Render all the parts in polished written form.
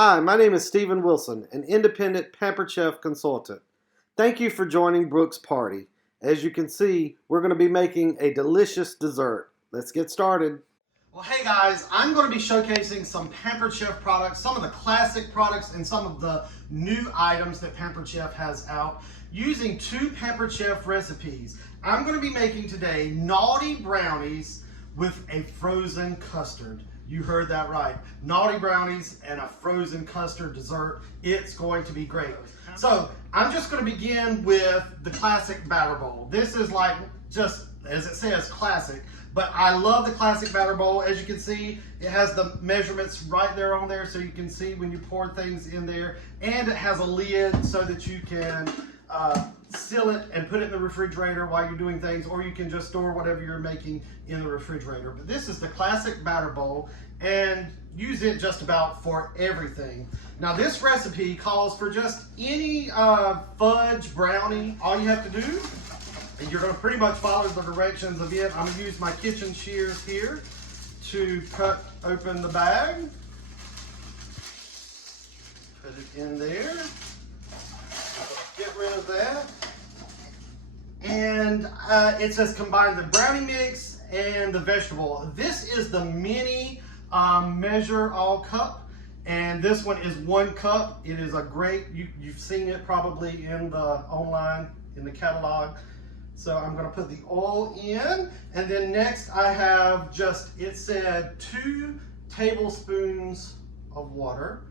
Hi, my name is Stephen Wilson, an independent Pampered Chef consultant. Thank you for joining Brooke's party. As you can see, we're going to be making a delicious dessert. Let's get started. Well, hey guys, I'm going to be showcasing some Pampered Chef products, some of the classic products, and some of the new items that Pampered Chef has out using two Pampered Chef recipes. I'm going to be making today naughty brownies with a frozen custard. You heard that right. Naughty brownies and a frozen custard dessert. It's going to be great. So I'm just going to begin with the classic batter bowl. This is like just, as it says, classic. But I love the classic batter bowl. As you can see, it has the measurements right there on there so you can see when you pour things in there. And it has a lid so that you can seal it and put it in the refrigerator while you're doing things, or you can just store whatever you're making in the refrigerator. But this is the classic batter bowl, and use it just about for everything. Now this recipe calls for just any fudge brownie. All you have to do, and you're going to pretty much follow the directions of it. I'm going to use my kitchen shears here to cut open the bag. Put it in there. Get rid of that. And it says combine the brownie mix and the vegetable. This is the mini measure all cup, and this one is 1 cup. It is a great, you've seen it probably in the online, in the catalog. So I'm going to put the oil in, and then next I have just, it said 2 tablespoons of water.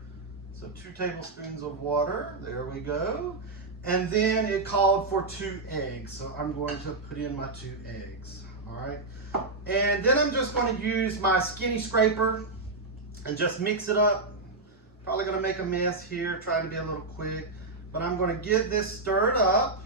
So 2 tablespoons of water, there we go. And then it called for 2 eggs. So I'm going to put in my 2 eggs, all right? And then I'm just going to use my skinny scraper and just mix it up. Probably going to make a mess here, trying to be a little quick, but I'm going to get this stirred up.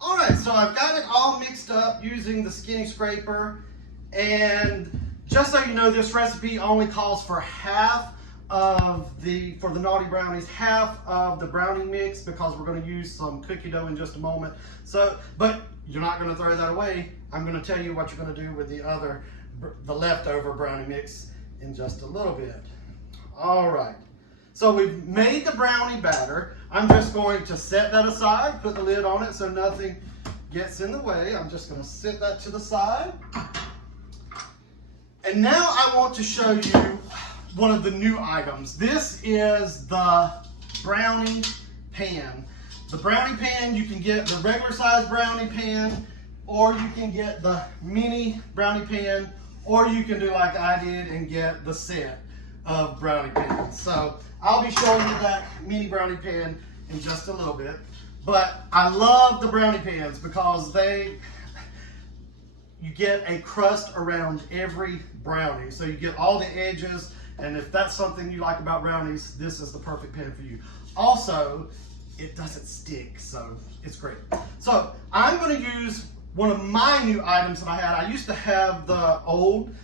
All right, so I've got it all mixed up using the skinny scraper. And just so you know, this recipe only calls for half of for the naughty brownies, half of the brownie mix, because we're going to use some cookie dough in just a moment. So, but you're not going to throw that away. I'm going to tell you what you're going to do with the leftover brownie mix in just a little bit. All right. So we've made the brownie batter. I'm just going to set that aside, put the lid on it so nothing gets in the way. I'm just going to set that to the side. And now I want to show you one of the new items. This is the brownie pan. The brownie pan, you can get the regular size brownie pan, or you can get the mini brownie pan, or you can do like I did and get the set of brownie pans. So I'll be showing you that mini brownie pan in just a little bit. But I love the brownie pans because you get a crust around every brownie. So you get all the edges, and if that's something you like about brownies, this is the perfect pan for you. Also, it doesn't stick, so it's great. So I'm going to use one of my new items that I had. I used to have the old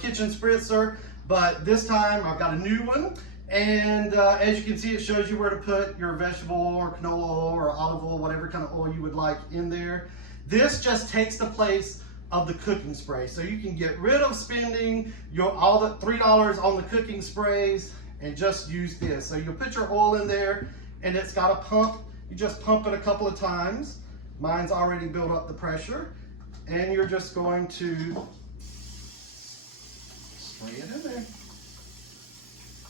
kitchen spritzer, but this time I've got a new one. And as you can see, it shows you where to put your vegetable or canola oil or olive oil, whatever kind of oil you would like in there. This just takes the place of the cooking spray. So you can get rid of spending all the $3 on the cooking sprays and just use this. So you'll put your oil in there, and it's got a pump. You just pump it a couple of times. Mine's already built up the pressure, and you're just going to spray it in there.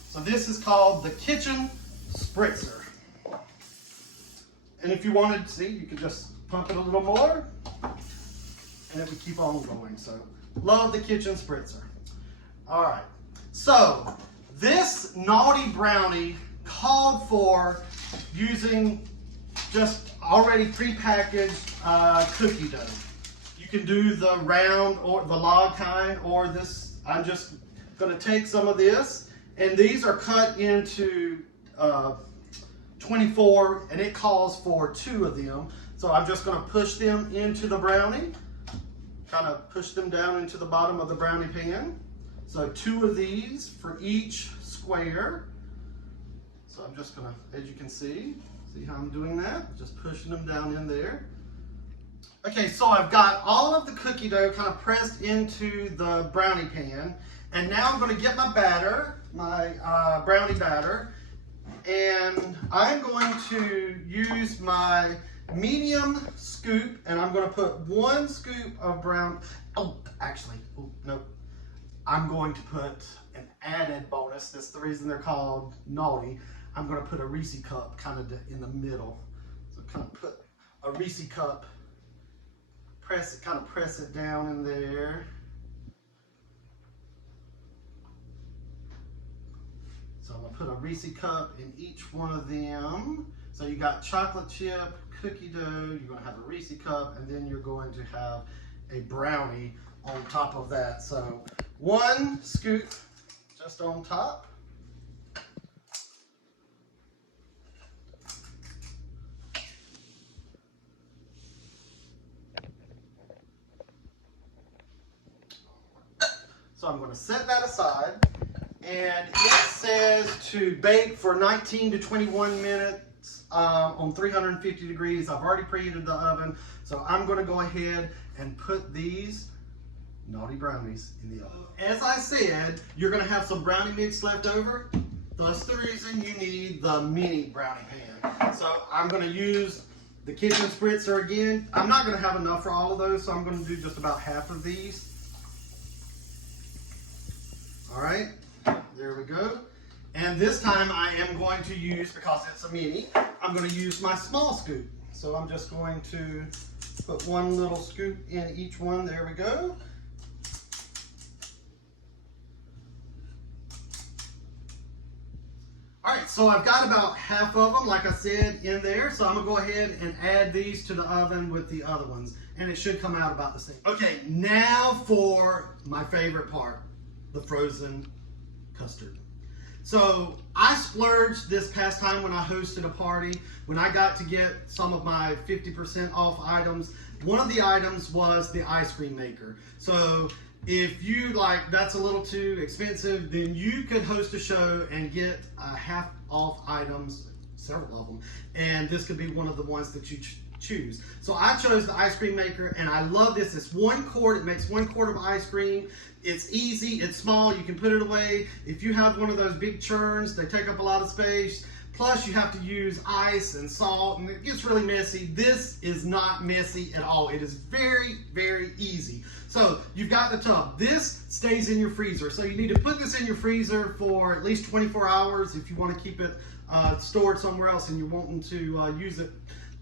So this is called the kitchen spritzer. And if you wanted to see, you could just pump it a little more, and it would keep on going. So love the kitchen spritzer. All right, so this naughty brownie called for using just already prepackaged cookie dough. You can do the round or the log kind, or this. I'm just going to take some of this, and these are cut into 24, and it calls for 2 of them. So I'm just going to push them into the brownie, kind of push them down into the bottom of the brownie pan. So 2 of these for each square. So I'm just going to, as you can see how I'm doing that? Just pushing them down in there. Okay, so I've got all of the cookie dough kind of pressed into the brownie pan, And now I'm going to get my batter, my brownie batter, and I'm going to use my medium scoop, and I'm going to put 1 scoop of no. I'm going to put an added bonus. That's the reason they're called naughty. I'm going to put a Reese cup kind of in the middle. So kind of put a Reese cup, press it down in there. So I'm going to put a Reese cup in each one of them. So you got chocolate chip, cookie dough, you're going to have a Reese cup, and then you're going to have a brownie on top of that. So 1 scoop just on top. So I'm going to set that aside, and it says to bake for 19 to 21 minutes on 350 degrees. I've already preheated the oven, so I'm going to go ahead and put these naughty brownies in the oven. As I said, you're going to have some brownie mix left over. That's the reason you need the mini brownie pan. So I'm going to use the kitchen spritzer again. I'm not going to have enough for all of those, so I'm going to do just about half of these. All right, there we go. And this time I am going to use, because it's a mini, I'm going to use my small scoop. So I'm just going to put 1 little scoop in each one. There we go. All right, so I've got about half of them, like I said, in there. So I'm gonna go ahead and add these to the oven with the other ones, and it should come out about the same. Okay, now for my favorite part, the frozen custard. So I splurged this past time when I hosted a party, when I got to get some of my 50% off items. One of the items was the ice cream maker. So if you that's a little too expensive, then you could host a show and get half off items, several of them, and this could be one of the ones that you choose. So I chose the ice cream maker, and I love this. It's 1 quart. It makes 1 quart of ice cream. It's easy, it's small, you can put it away. If you have one of those big churns, they take up a lot of space. Plus you have to use ice and salt, and it gets really messy. This is not messy at all. It is very, very easy. So you've got the tub. This stays in your freezer. So you need to put this in your freezer for at least 24 hours if you want to keep it stored somewhere else and you're wanting to use it.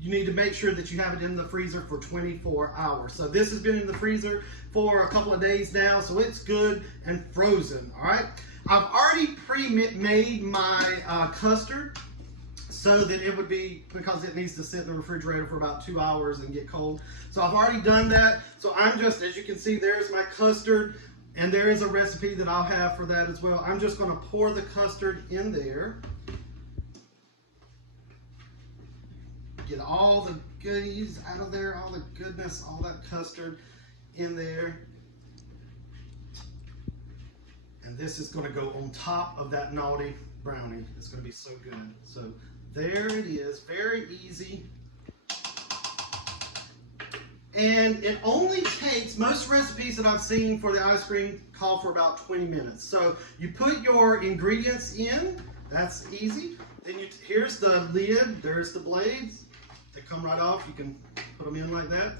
You need to make sure that you have it in the freezer for 24 hours. So this has been in the freezer for a couple of days now, so it's good and frozen, all right? I've already pre-made my custard so that it would be, because it needs to sit in the refrigerator for about 2 hours and get cold. So I've already done that. So I'm just, as you can see, there's my custard, and there is a recipe that I'll have for that as well. I'm just gonna pour the custard in there. Get all the goodies out of there, all the goodness, all that custard in there. And this is going to go on top of that naughty brownie. It's going to be so good. So there it is, very easy. And it only takes, most recipes that I've seen for the ice cream call for about 20 minutes. So you put your ingredients in, that's easy. Then here's the lid, there's the blades. They come right off. You can put them in like that.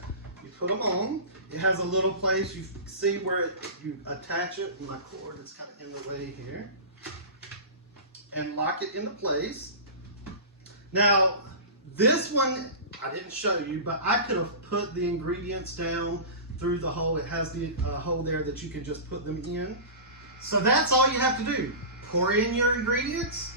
You put them on. It has a little place. You see where you attach it. My cord is kind of in the way here. And lock it into place. Now, this one I didn't show you, but I could have put the ingredients down through the hole. It has the hole there that you can just put them in. So that's all you have to do. Pour in your ingredients,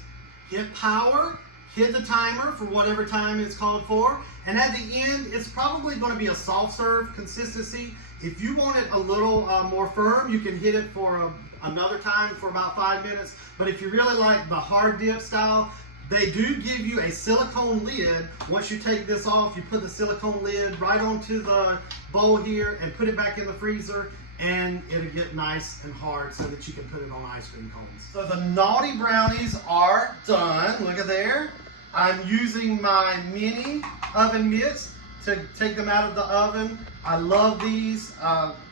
hit power, hit the timer for whatever time it's called for, and at the end, it's probably going to be a soft serve consistency. If you want it a little more firm, you can hit it for another time for about 5 minutes. But if you really like the hard dip style, they do give you a silicone lid. Once you take this off, you put the silicone lid right onto the bowl here and put it back in the freezer, and it'll get nice and hard so that you can put it on ice cream cones. So the naughty brownies are done. Look at there. I'm using my mini oven mitts to take them out of the oven. I love these,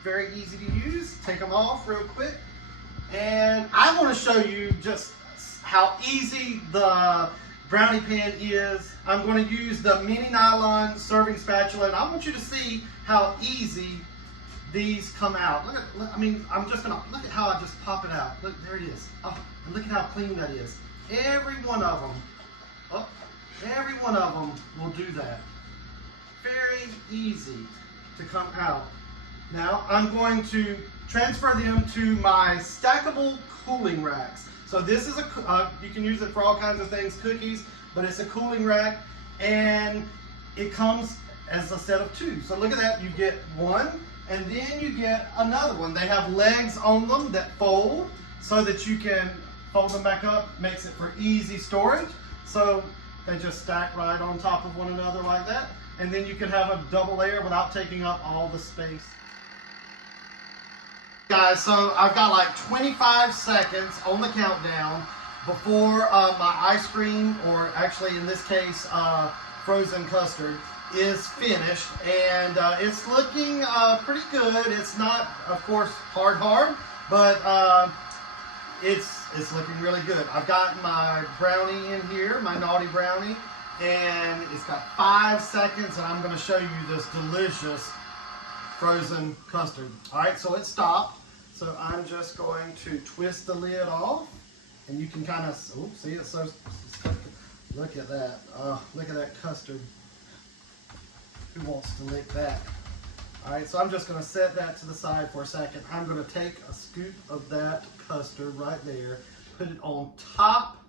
very easy to use. Take them off real quick. And I want to show you just how easy the brownie pan is. I'm going to use the mini nylon serving spatula, and I want you to see how easy these come out. Look at, I mean, I'm just gonna look at how I just pop it out. Look, there it is. Oh, and look at how clean that is. Every one of them. Oh, every one of them will do that. Very easy to come out. Now I'm going to transfer them to my stackable cooling racks. So this is you can use it for all kinds of things, cookies, but it's a cooling rack, and it comes as a set of two. So look at that, you get one, and then you get another one. They have legs on them that fold so that you can fold them back up, makes it for easy storage. So they just stack right on top of one another like that, and then you can have a double layer without taking up all the space. Guys, so I've got like 25 seconds on the countdown before my ice cream, or actually in this case frozen custard, is finished, and it's looking pretty good. It's not, of course, hard, but it's looking really good. I've got my brownie in here, my naughty brownie, and it's got 5 seconds, and I'm going to show you this delicious frozen custard. All right, so it stopped. So I'm just going to twist the lid off, and you can kind of, see it's so, look at that. Look at that custard. Who wants to lick that? All right, so I'm just going to set that to the side for a second. I'm going to take a scoop of that custard right there, put it on top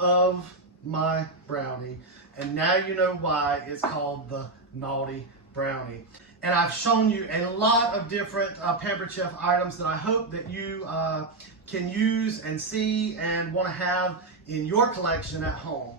of my brownie, and now you know why it's called the naughty brownie. And I've shown you a lot of different Pampered Chef items that I hope that you can use and see and want to have in your collection at home.